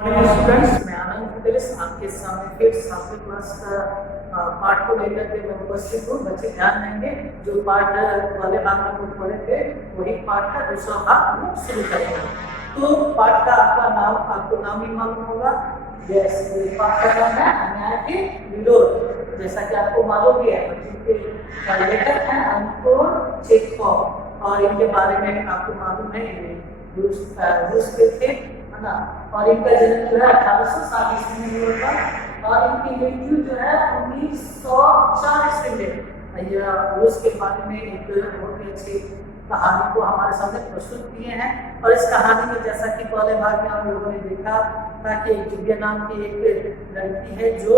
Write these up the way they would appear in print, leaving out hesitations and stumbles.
Students, मैं आनंद police आपके सामने फिर सातवें क्लास का पाठ को लेकर के मैं उपस्थित हूँ। बच्चे ध्यान देंगे, जो पाठ वाले भाग में हम पढ़े थे वही पाठ का दूसरा भाग हम शुरू करेंगे। तो पाठ का आपको नाम ही मालूम होगा। जैसे पाठ का नाम है अन्याय के विरोध। जैसा कि आपको मालूम ही है, जिनके लेखक हैं अंतोन चेखव और इनके बारे में आपको मालूम है, रूस के थे, है ना। और इनका जन्म जो है 1860 ईस्वी में हुआ था और इनकी मृत्यु जो है 1904 ईस्वी में। यह रूस के बारे में एक बहुत ही अच्छी कहानी को हमारे सामने प्रस्तुत किए हैं। और इस कहानी में जैसा कि पहले भाग में हम लोगों ने देखा था कि जुलिया नाम की एक लड़की है जो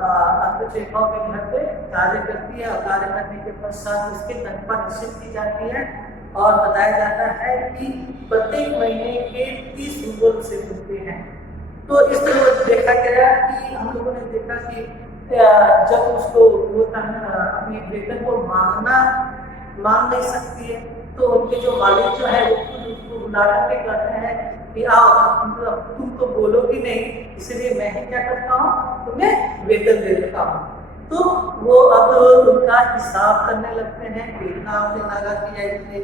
अंतोन चेखव के घर पे कार्य करती है और कार्य करने के पश्चात उसके तनख्वाह निश्चित की जाती है और बताया जाता है कि प्रत्येक महीने के 30 रूबल से मिलते हैं। तो इस तरह देखा गया कि हम लोगों ने देखा कि जब उसको वो अपने वेतन को मांग नहीं सकती है, तो उनके जो मालिक जो है वो खुद उसको बुला करके कहते हैं कि आओ, तुम तो बोलोगी नहीं, इसलिए मैं ही क्या करता हूँ, तुम्हें वेतन दे देता हूँ। तो वो अब उनका हिसाब करने लगते हैं, कितना आपने लगा किया, इतने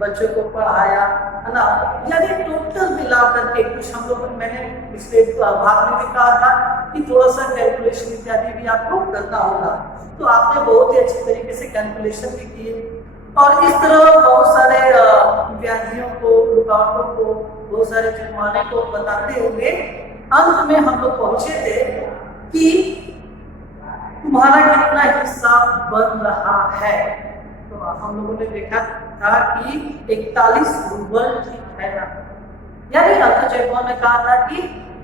बच्चों को पढ़ाया, है ना। यानी टोटल मिला करके कुछ हम लोग, मैंने पिछले भाग में भी कहा था कि थोड़ा सा कैलकुलेशन इत्यादि भी आपको करना होगा। तो आपने बहुत ही अच्छी तरीके से कैलकुलेशन भी किए और इस तरह बहुत सारे व्याधियों को, रुकावटों को, बहुत सारे जुर्माने को बताते हुए अंत में हम लोग पहुंचे थे कि तुम्हारा कितना हिसाब बन रहा है। तो हम लोगों ने देखा था कि 41 रूबल ठीक है ना, यानी अंतोन चेखव ने कहा था कि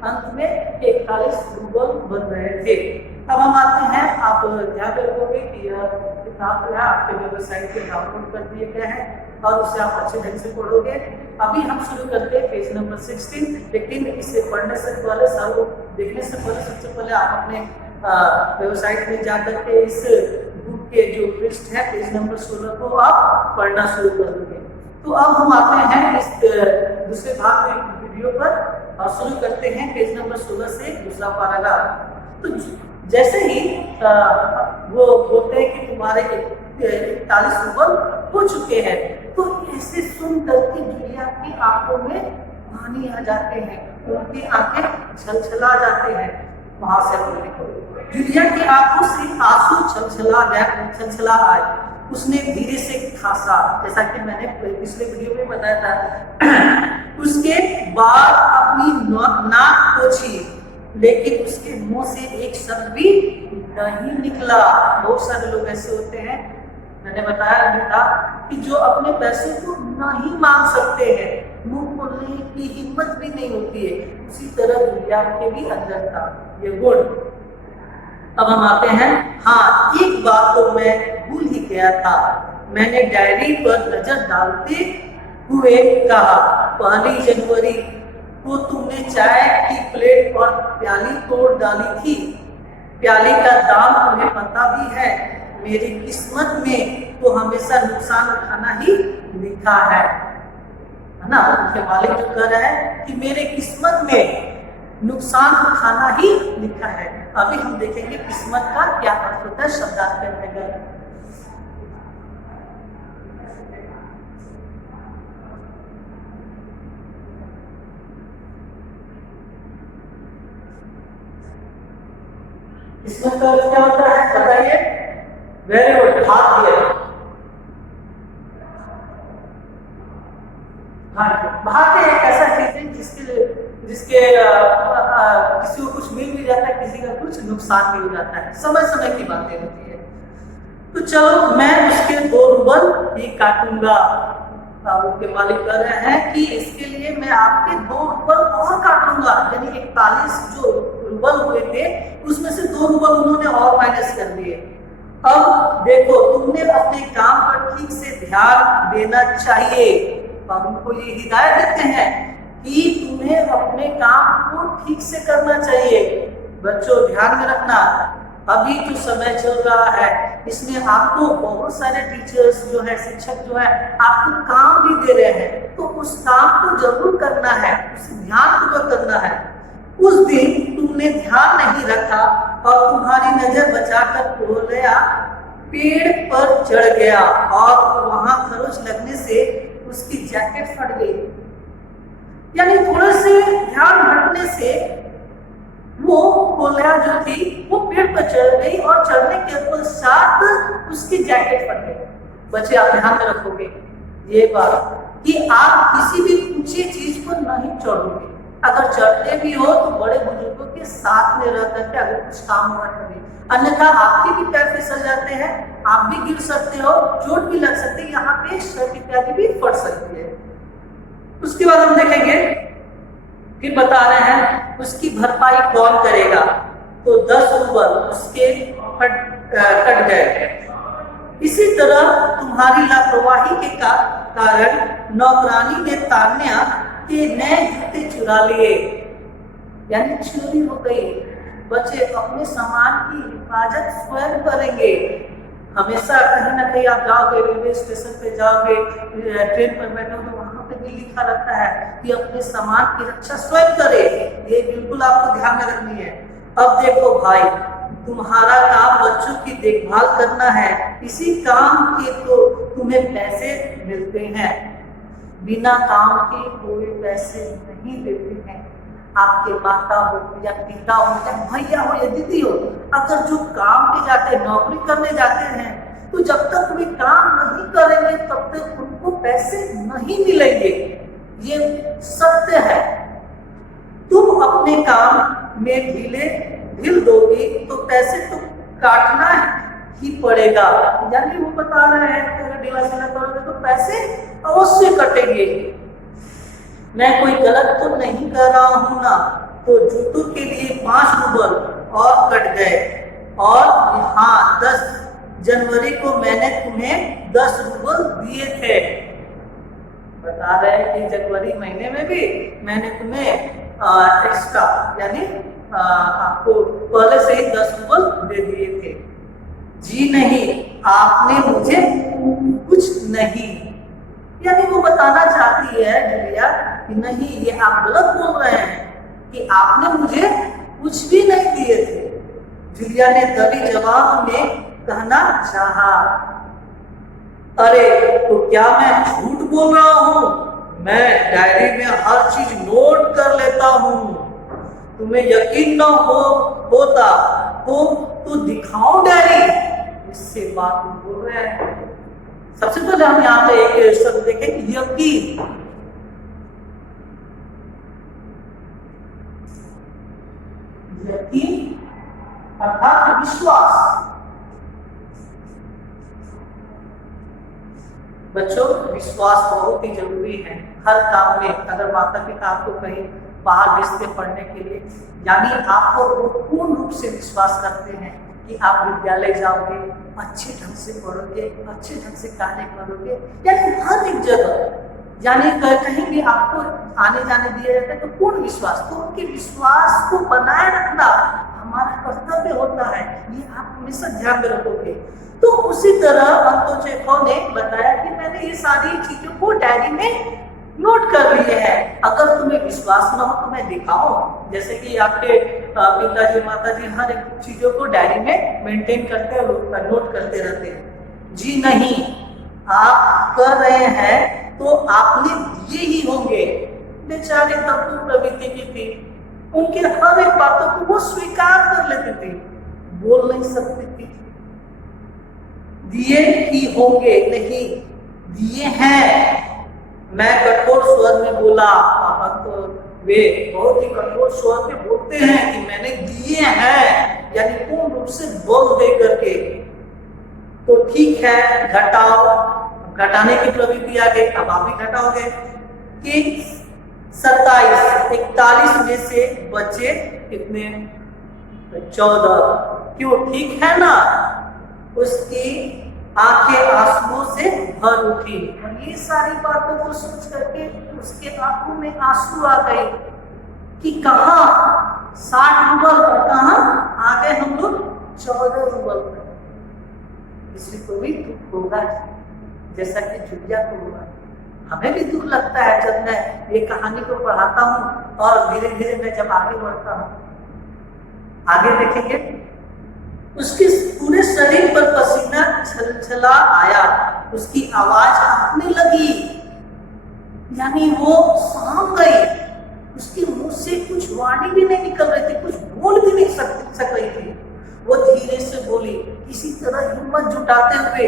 अंत में 41 रूबल बन रहे थे। अब हम आते हैं, आप ध्यान रखोगे कि यह किताब जो है आपके वेबसाइट पे डाउनलोड कर दिए गए हैं और उसे आप अच्छे ढंग से पढ़ोगे। अभी हम शुरू करते हैं पेज नंबर 16, लेकिन इसे पढ़ने से पहले, सब देखने से पहले सबसे पहले आप अपने वेबसाइट में जाकर के इस बुक के जो पृष्ठ है पेज नंबर 16 को आप पढ़ना शुरू कर दोगे। तो अब हम आते हैं इस दूसरे भाग में वीडियो पर और शुरू करते हैं पेज नंबर 16 से दूसरा पैराग्राफ। तो जैसे ही वो बोलते हैं कि तुम्हारे 41 रूबल हो चुके हैं, तो इसे सुन करके जुलिया की आंखों में पानी आ जाते हैं, उनकी आंखें छलछला जाते हैं। वहां से जुलिया की आंखों से आंसू छलछला आए। उसने धीरे से खांसा, जैसा कि मैंने पिछले वीडियो में बताया था। उसके बाद अपनी नाक पोंछी, लेकिन उसके मुंह से एक शब्द भी नहीं निकला। बहुत सारे लोग ऐसे होते हैं, मैंने बताया भी था, कि जो अपने पैसे को नहीं मांग सकते हैं, मुंह खोलने की हिम्मत भी नहीं होती है। उसी तरह जुलिया के भी अंदर था ये गुण। अब हम आते हैं, हाँ, एक बात तो मैं भूल ही गया था। मैंने डायरी पर नजर डालते हुए कहा, 1 जनवरी को तुमने चाय की प्लेट और प्याली तोड़ डाली थी। प्याली का दाम तुम्हें पता भी है। मेरी किस्मत में तो हमेशा नुकसान उठाना ही लिखा है ना। उनके मालिक जो कह रहे हैं कि मेरे किस्मत में नुकसान उठाना ही लिखा है। अभी हम देखेंगे किस्मत का क्या अर्थ होता है शब्दार्थ के अंतर्गत। किस्मत का अर्थ क्या होता है बताइए? वेरी गुड, भाग्य। भाग्य एक ऐसा चीज है जिसके किसी को कुछ मिल भी जाता है, किसी का कुछ नुकसान भी हो जाता है। समय समय की बातें होती है। तो चलो, मैं उसके 2 रूबल ही काटूंगा। उनके मालिक कह रहे हैं कि इसके लिए मैं आपके 2 रूबल और काटूंगा। यानी 41 जो रूबल हुए थे उसमें से 2 रूबल उन्होंने और माइनस कर दिए। अब देखो, तुमने अपने काम पर ठीक से ध्यान देना चाहिए। अब उनको ये हिदायत देते हैं कि तुम्हें अपने काम को ठीक से करना चाहिए। बच्चों ध्यान में रखना, अभी जो समय चल रहा है इसमें आपको बहुत सारे टीचर्स जो है, शिक्षक जो है, आपको काम भी दे रहे हैं, तो उस काम को जरूर करना है, उसे ध्यानपूर्वक करना है। उस दिन तुमने ध्यान नहीं रखा और तुम्हारी नजर बचाकर कोल्हा पेड़ पर चढ़ गया और वहां खरोच लगने से उसकी जैकेट फट गई। यानी थोड़े से ध्यान हटने से वो कोल्हा जो थी वो पेड़ पर चढ़ गई और चढ़ने के पश्चात उसकी जैकेट फट गई। बच्चे आप ध्यान में रखोगे ये बात कि आप किसी भी ऊंची चीज पर नहीं चढ़ोगे। अगर चढ़ते भी हो तो बड़े बुजुर्गों के साथ में रह करके अगर कुछ काम हुआ करें, अन्यथा आपके भी पैर फिसल जाते हैं, आप भी गिर सकते हो, चोट भी लग सकती है, यहाँ पे शर्ट इत्यादि भी फट सकती है। उसके बाद हम देखेंगे फिर बता रहे हैं उसकी भरपाई कौन करेगा। तो 10 रूबल उसके कट गए। इसी तरह तुम्हारी लापरवाही के कारण नौकरानी ने तान्या के नए जूते चुरा लिए, यानी चोरी हो गई। बच्चे अपने सामान की हिफाजत स्वयं करेंगे। हमेशा कहीं ना कहीं आप जाओगे, रेलवे स्टेशन पे जाओगे, ट्रेन पर बैठोगे, वहां पे भी लिखा रहता है कि अपने सामान की रक्षा स्वयं करे। ये बिल्कुल आपको ध्यान में रखनी है। अब देखो भाई, तुम्हारा काम बच्चों की देखभाल करना है, इसी काम के तो तुम्हें पैसे मिलते हैं। बिना काम के कोई पैसे नहीं देते हैं। आपके माता हो या पिता हो या भैया हो या दीदी हो, अगर जो काम पे जाते हैं, नौकरी करने जाते हैं, तो जब तक वे काम नहीं करेंगे तब तक उनको पैसे नहीं मिलेंगे। ये सत्य है। तुम अपने काम में ढील दोगे तो पैसे तो काटना ही पड़ेगा। यानी वो बता रहे हैं कि अगर ढीला सीला करोगे तो पैसे अवश्य कटेंगे। मैं कोई गलत तो नहीं कर रहा हूं ना। तो जूतों के लिए 5 रूबल और कट गए। और हाँ, 10 जनवरी को मैंने तुम्हें 10 रूबल दिए थे। बता रहे हैं कि जनवरी महीने में भी मैंने तुम्हें एक्स्ट्रा यानी आपको पहले से ही 10 रूबल दे दिए थे। जी नहीं, आपने मुझे कुछ नहीं। यानी वो बताना चाहती है जूलिया कि नहीं, ये आप गलत बोल रहे हैं कि आपने मुझे कुछ भी नहीं दिए थे। जूलिया ने तभी जवाब में कहना चाहा, अरे तो क्या मैं झूठ बोल रहा हूँ? मैं डायरी में हर चीज नोट कर लेता हूँ। तुम्हें यकीन न होता तो दिखाओ डायरी। इससे बात बोल रहे हैं। सबसे पहले हम यहाँ पे एक शब्द देखें, यकीन। यकीन अर्थात विश्वास। बच्चों, विश्वास बहुत ही जरूरी है हर काम में। अगर माता पिता आपको कहीं बाहर भेजते पढ़ने के लिए, यानी आपको पूर्ण रूप से विश्वास करते हैं कि आप विद्यालय जाओगे, अच्छे ढंग से पढ़ोगे, अच्छे ढंग से कार्य करोगे, यानी हर एक जगह, यानी कहीं भी आपको आने जाने दिया जाता है तो पूर्ण विश्वास। तो उनके विश्वास को बनाए रखना हमारा कर्तव्य होता है। ये आप हमेशा ध्यान में रखोगे। तो उसी तरह अंतो चेखव ने बताया कि मैंने ये सारी चीजों को डायरी में नोट कर लिए हैं। अगर तुम्हें विश्वास न हो तो मैं दिखाऊं। जैसे कि आपके पिताजी माताजी हर एक चीजों को डायरी में मेंटेन करते हैं, नोट करते रहते हैं। जी नहीं, आप कर रहे हैं तो आपने दिए ही होंगे। बेचारे तब तो प्रवृत्ति की थी, उनके हर एक बातों को वो स्वीकार कर लेते थे, बोल नहीं सकते थे। दिए ही होंगे, नहीं दिए हैं। मैं कठोर स्वर में बोला, तो वे बहुत ही कठोर स्वर में बोलते हैं कि मैंने दिए हैं, यानी पूर्ण रूप से बोल दे करके। तो ठीक है, घटाओ। घटाने की प्रवृत्ति आ गई, अब आप भी घटाओगे कि 27, 41 में से बचे कितने? 14। क्यों? ठीक है ना। उसकी आंखें आंसुओं से भर उठी और ये सारी बातों को सोच करके उसके आंखों में आंसू आ गए कि कहाँ 60 रूबल और कहाँ आ गए हम लोग 14 रूबल पर। इसलिए को भी दुख होगा, जैसा कि जूलिया को हुआ। हमें भी दुख लगता है जब मैं ये कहानी को पढ़ाता हूँ और धीरे धीरे मैं जब आगे बढ़ता हूँ, आगे देखेंगे, उसके पूरे शरीर पर पसीना छलछला आया, उसकी आवाज कांपने लगी, यानी वो सांप गई, उसके मुंह से कुछ वाणी भी नहीं निकल रही थी, कुछ बोल भी नहीं सक रही थी। वो धीरे से बोली, किसी तरह हिम्मत जुटाते हुए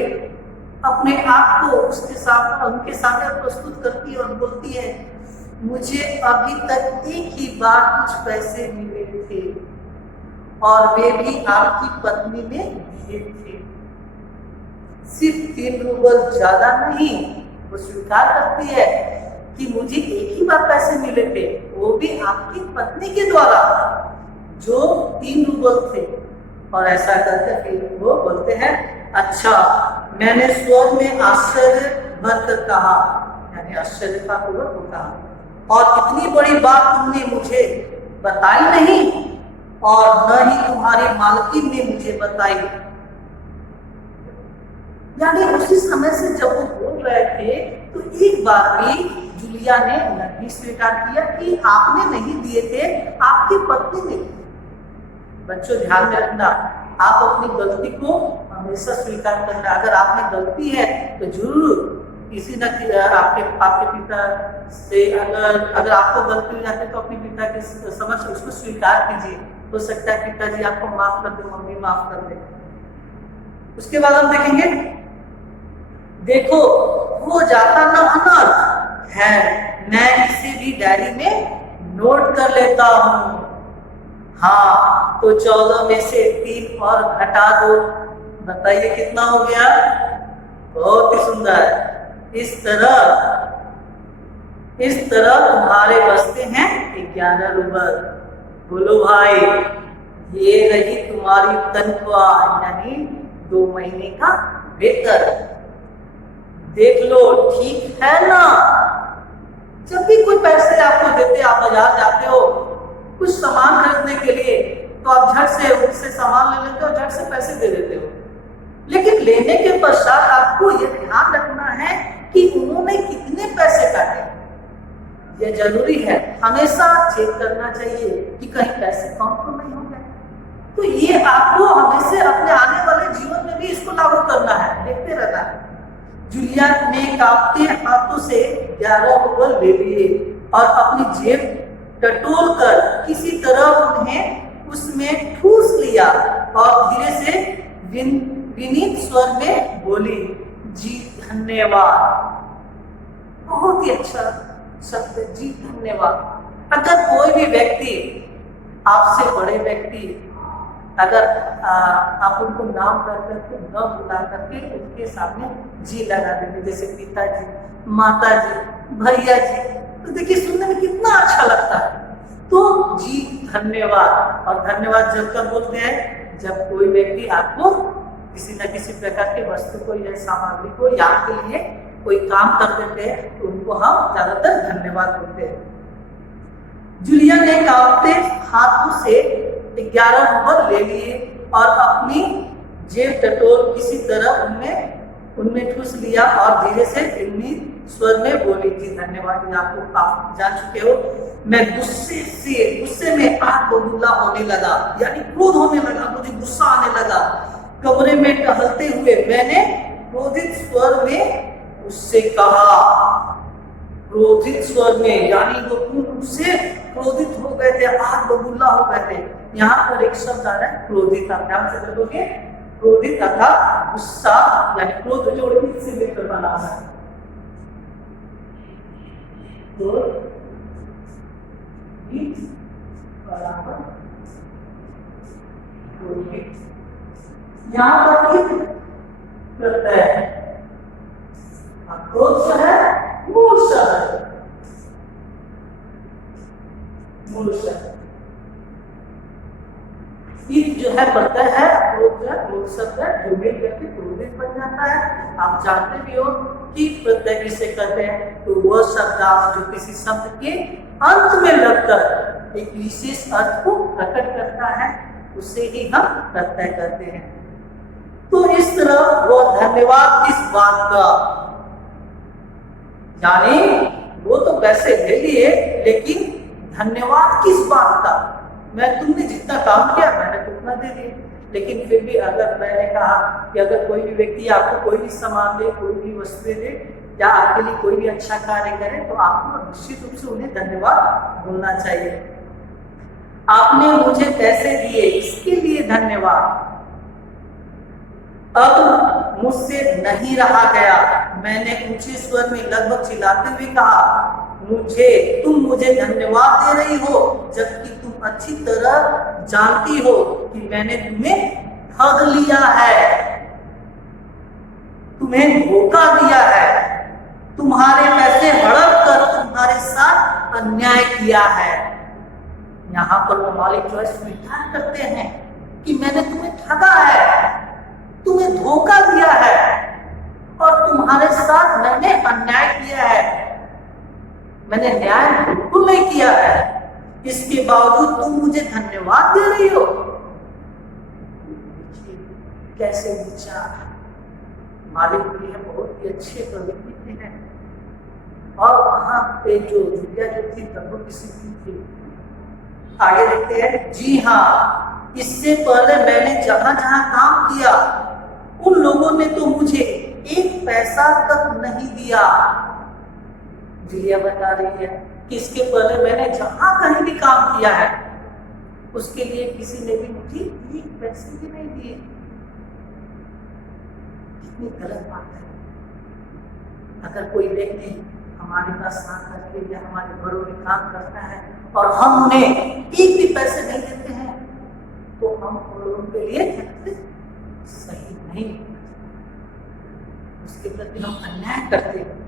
अपने आप को उनके सामने प्रस्तुत करती है और बोलती है, मुझे अभी तक एक ही बार कुछ पैसे मिले थे और वे भी आपकी पत्नी ने दिए थे, सिर्फ 3 रूबल, ज्यादा नहीं। वो स्वीकार करती है कि मुझे एक ही बार पैसे मिले थे, वो भी आपकी पत्नी के द्वारा, जो 3 रूबल थे। और ऐसा करके फिर वो बोलते हैं, अच्छा, मैंने स्वर में आश्चर्य भरकर कहा, यानी आश्चर्यता पूर्वक कहा, और इतनी बड़ी बात तुमने मुझे बताई नहीं और न ही तुम्हारी मालकिन ने मुझे बताई। यानी उसी समय से जब वो बोल रहे थे तो एक बार भी जूलिया ने नहीं स्वीकार किया कि आपने नहीं दिए थे, आपकी पत्नी ने। बच्चों ध्यान में रखना, आप अपनी गलती को हमेशा स्वीकार करना। अगर आप में गलती है तो जरूर किसी न आपके पिता से अगर आपको गलती हो जाती है तो अपने पिता के समक्ष उसको स्वीकार कीजिए। हो सकता है पिताजी आपको माफ कर दे, मम्मी माफ कर दे। उसके बाद हम देखेंगे, देखो वो जाता न अनर्थ है, मैं इसे भी डायरी में नोट कर लेता हूँ। हाँ, तो 14 में से 3 और घटा दो, बताइए कितना हो गया? बहुत ही सुंदर। इस तरह तुम्हारे बचते हैं 11 रूबल। बोलो भाई, ये रही तुम्हारी तनख्वाह, यानी 2 महीने का वेतन। देख लो, ठीक है ना? जब भी कोई पैसे आपको देते, आप बाजार जाते हो कुछ सामान खरीदने के लिए, तो आप झट से उनसे सामान ले लेते हो, झट से पैसे दे देते हो। लेकिन लेने के पश्चात आपको यह ध्यान रखना है कि उन्होंने कितने पैसे काटे। यह जरूरी है, हमेशा चेक करना चाहिए कि कहीं पैसे कम तो नहीं हो गए। तो ये आपको हमेशा अपने आने वाले जीवन में भी इसको लागू करना है, देखते रहना है। जूलिया ने कांपते हाथों से 11 रूबल ले लिए और अपनी जेब टटोल कर किसी तरह उन्हें उसमें ठूस लिया और धीरे से विनीत स्वर में बोली, जी धन्यवाद। बहुत ही अच्छा शब्द, जी धन्यवाद। अगर कोई भी व्यक्ति, आपसे बड़े व्यक्ति, अगर आप उनको नाम कर करके न बुला करके उनके सामने जी लगा देंगे, जैसे पिताजी, माताजी, भैया जी, तो देखिए सुनने में कितना अच्छा लगता है। तो जी धन्यवाद। और धन्यवाद जब तक बोलते हैं जब कोई व्यक्ति आपको किसी न किसी प्रकार के वस्तु को या सामग्री को याद के लिए कोई काम कर देते हैं तो उनको हम ज्यादातर धन्यवाद बोलते हैं। जूलिया ने कांपते हाथों से 11 रूबल ले लिए और अपनी जेब टटोल किसी तरह उनमें ठूस लिया और धीरे से विनीत स्वर में बोली, जी धन्यवाद। आपको आप जान चुके हो, मैं गुस्से में आग बबूला होने लगा, यानी क्रोध होने लगा, मुझे गुस्सा आने लगा। कमरे में टहलते हुए मैंने क्रोधित स्वर में उससे कहा, क्रोधित स्वर में, यानी वो उससे क्रोधित हो गए थे, आग बबूला हो गए थे। यहाँ पर एक शब्द आ रहा है क्रोधित, आप ध्यान से देखोगे, क्रोधित तथा गुस्सा, यानी क्रोध जोड़ने से लेकर बना है। यहाँ पर एक प्रत्यय है, क्रोध से है मूल शब्द, जो है प्रत्यय है, क्रोध जो है क्रोध शब्द है, जो मिल करके क्रोधित बन जाता है। आप जानते भी हो कि प्रत्यय किसे कहते हैं, तो वह शब्द जो किसी शब्द के अंत में लगकर एक विशेष अर्थ को प्रकट करता है, उसे ही हम प्रत्यय कहते हैं। तो इस तरह वो धन्यवाद इस बात का, यानी वो तो पैसे ले लिए लेकिन धन्यवाद किस बात का, मैं तुमने जितना काम किया मैंने तो उतना दे दिया। लेकिन फिर भी अगर मैंने कहा कि अगर कोई भी व्यक्ति आपको कोई भी सामान दे, कोई भी वस्तुएं दे या आपके लिए कोई भी अच्छा कार्य करे, तो आपको निश्चित रूप से उन्हें धन्यवाद बोलना चाहिए। आपने मुझे पैसे दिए इसके लिए धन्यवाद। अब मुझसे नहीं रहा गया, मैंने ऊंचे स्वर में लगभग चिल्लाते हुए कहा, तुम मुझे धन्यवाद दे रही हो, जबकि तुम अच्छी तरह जानती हो कि मैंने तुम्हें ठग लिया है, तुम्हें धोखा दिया है, तुम्हारे पैसे हड़प कर तुम्हारे साथ अन्याय किया है। यहाँ पर वो मालिक जो है स्वीकार करते हैं कि मैंने तुम्हें ठगा है, तुम्हें धोखा दिया है और तुम्हारे साथ मैंने अन्याय किया है, मैंने न्याय बिल्कुल नहीं किया है, इसके बावजूद तुम मुझे धन्यवाद दे रही हो। कैसे विचार, मालिक भी है बहुत ही अच्छे प्रवृत्ति हैं। और वहां पे जो जुलिया जो थी प्रभु की स्थिति थी। आगे देखते हैं, जी हाँ, इससे पहले मैंने जहां जहां काम किया उन लोगों ने तो मुझे एक पैसा तक नहीं दिया। जुलिया बता रही है कि इसके पहले मैंने जहां कहीं भी काम किया है उसके लिए किसी ने भी मुझे एक पैसे भी नहीं दिए। कितनी गलत बात है। अगर कोई व्यक्ति हमारे पास आकर के या हमारे घरों में काम करता है और हम उन्हें एक भी पैसे नहीं देते हैं, तो हम उन लोगों के लिए सही नहीं, उसके प्रति हम अन्याय करते हैं।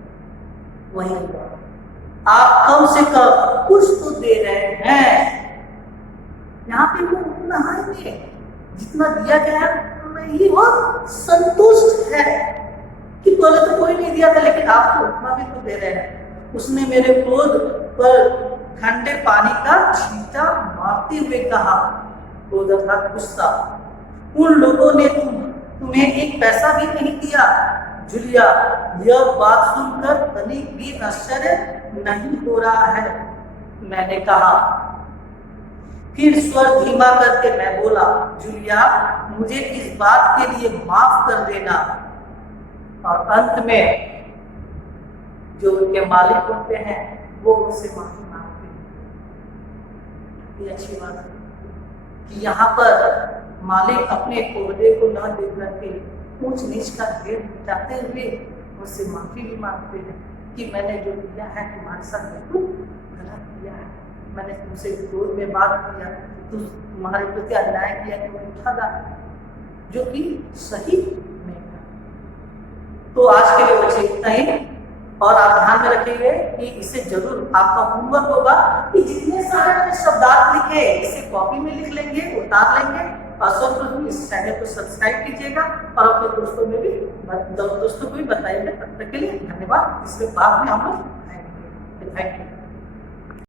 वही आप कम से कम कुछ तो दे रहे हैं। यहाँ पे वो उतना है जितना दिया गया है, ही वो संतुष्ट है कि पहले तो कोई नहीं दिया था लेकिन आप तो उतना भी तो दे रहे हैं। उसने मेरे क्रोध पर ठंडे पानी का छींटा मारते हुए कहा, क्रोध अर्थात गुस्सा, उन लोगों ने तुम्हें एक पैसा भी नहीं दिया। जुलिया, यह बात सुनकर तनिक भी आश्चर्य नहीं हो रहा है, मैंने कहा। फिर स्वर धीमा करके मैं बोला, जुलिया, मुझे इस बात के लिए माफ कर देना। और अंत में जो उनके मालिक होते हैं वो उनसे माफी मांगते हैं। ये अच्छी बात है कि यहाँ पर मालिक अपने ओहदे को न देख करके ऊंच नीच का भेद मिटाते हुए उससे माफी भी मांगते हैं कि मैंने जो किया है तुम्हारे साथ बिल्कुल गलत किया है, मैंने तुमसे क्रोध में बात किया, तुम्हारे प्रति अन्याय किया, तुम्हें ठगा, जो कि सही नहीं था। तो आज के लिए बच्चे इतना ही। और आप ध्यान में रखिए कि इसे जरूर आपका होमवर्क होगा कि जितने सारे शब्दार्थ लिखे इसे कॉपी में लिख लेंगे, उतार लेंगे और सर्वप्रथम इस चैनल को सब्सक्राइब कीजिएगा और अपने दोस्तों को भी बताइएगा। तब तक के लिए धन्यवाद। इसके बाद में हम लोग थैंक यू।